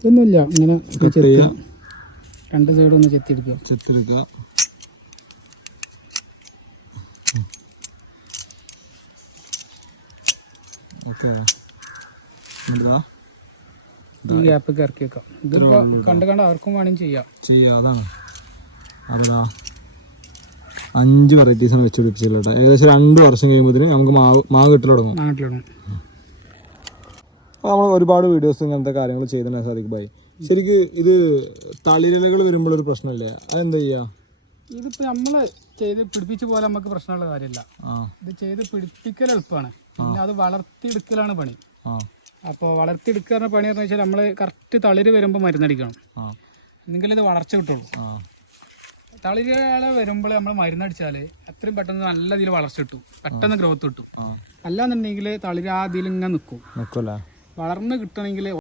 ഇതൊന്നുമില്ല, ഇങ്ങനെ രണ്ട് സൈഡും ഒന്ന് ചെത്തിയെടുക്കുക. ഈ ഗ്യാപ്പൊക്കെ ഇറക്കി വെക്കാം. ഇതിപ്പോ കണ്ട് അവർക്കും വേണമെങ്കിൽ ചെയ്യാം. അതാണ് അതാ 5 വെറൈറ്റീസാണ് വെച്ച് പിടിപ്പിച്ചിട്ടുള്ളത്. ഏകദേശം 2 വർഷം കഴിയുമ്പോൾ നമുക്ക് മാവ് കിട്ടൽ തുടങ്ങും. നമ്മൾ ഒരുപാട് വീഡിയോസ് ഇങ്ങനത്തെ കാര്യങ്ങൾ ചെയ്തിട്ടുണ്ടെങ്കിൽ സാധിക്കും ഭായി. ശരിക്ക് ഇത് തളിരിലകൾ വരുമ്പോൾ ഒരു പ്രശ്നമില്ലേ, അതെന്താ ചെയ്യാ? ഇതിപ്പോ നമ്മള് ചെയ്ത് പിടിപ്പിച്ച പോലെ നമുക്ക് പ്രശ്നമുള്ള കാര്യമില്ല. ഇത് ചെയ്ത് പിടിപ്പിക്കൽ എളുപ്പമാണ്, പിന്നെ അത് വളർത്തിയെടുക്കലാണ് പണി. അപ്പോൾ വളർത്തിയെടുക്കുന്ന പണി എന്ന് വെച്ചാൽ നമ്മൾ കറക്റ്റ് തളിര് വരുമ്പോൾ മരുന്നടിക്കണം, എന്നെങ്കിലും ഇത് വളർച്ച കിട്ടുള്ളൂ. തളിരുകളെ വരുമ്പോൾ നമ്മൾ മരുന്നടിച്ചാൽ എത്രയും പെട്ടെന്ന് നല്ല രീതിയിൽ വളർച്ച കിട്ടും, പെട്ടെന്ന് ഗ്രോത്ത് കിട്ടും. അല്ലാന്നുണ്ടെങ്കിൽ തളിര് ആ ഇതിൽ ഇങ്ങനെ നിൽക്കും. വളർന്ന് കിട്ടണമെങ്കിൽ